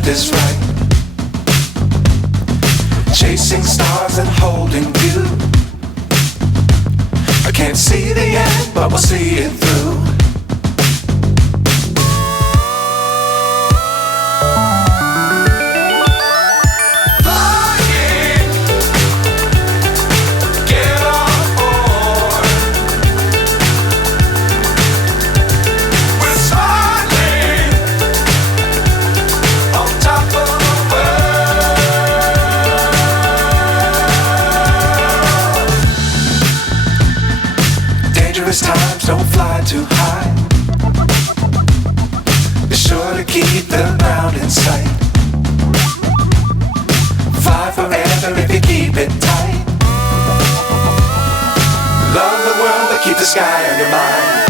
left is right. Chasing stars and holding you. I can't see the end, but we'll see it through. Times don't fly too high. Be sure to keep the ground in sight. Fly forever if you keep it tight. Love the world but keep the sky on your mind.